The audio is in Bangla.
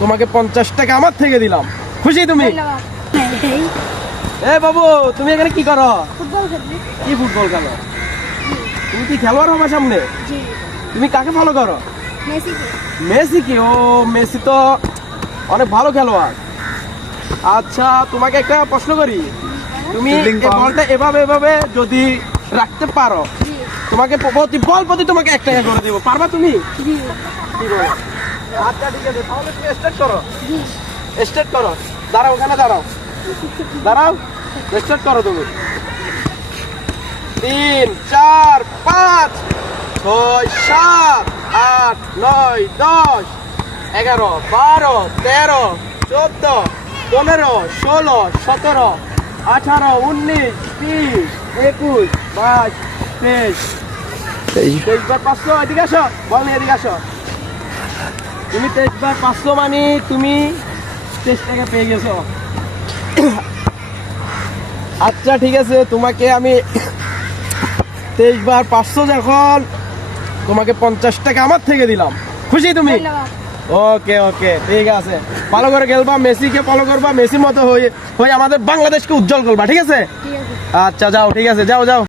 তোমাকে 50 টাকা আমার থেকে দিলাম, খুশি তুমি? এ বাবু, তুমি এখানে কি করো? ফুটবল খেলি। কি ফুটবল খেলো? তুমি কি খেলোয়াড় হবে সামনে? জি। তুমি কাকে ফলো করো? মেসি কে? মেসি কি? ও, মেসি তো অনেক ভালো খেলোয়াড়। আচ্ছা, তোমাকে একটা প্রশ্ন করি, তুমি এই বলটা এভাবে এভাবে যদি রাখতে পারো, জি। তোমাকে প্রতি বল প্রতি তোমাকে 1 টাকা করে দিব, পারবা তুমি? জি। কি বলো? আচ্ছা ঠিক আছে, তাহলে তুমি স্টার্ট করো। জি। স্টার্ট করো, দাঁড়াও, ওখানে দাঁড়াও, দাঁড়াও, স্টার্ট করো তুমি। 3, 4, 5, 6, 7, 8, 9, 10, 11, 12, 13, 14, 15, 16, 17, 18, 19, 20, 21, 22, 23, 23 বার 500, এদিকে আসো, বল নিয়ে এদিকে আসো। তুমি 23 বার 500 মানে তুমি 23 টাকা পেয়ে গেছো। আচ্ছা ঠিক আছে, তোমাকে আমি 23 বার 500 যখন, তোমাকে 50 টাকা আমার থেকে দিলাম, খুশি তুমি? ধন্যবাদ। ওকে ওকে, ঠিক আছে, ভালো করে খেলবা, মেসিকে ফলো করবা, মেসির মতো হয়ে হয়ে আমাদের বাংলাদেশকে উজ্জ্বল করবা, ঠিক আছে? ঠিক আছে। আচ্ছা যাও, ঠিক আছে, যাও যাও।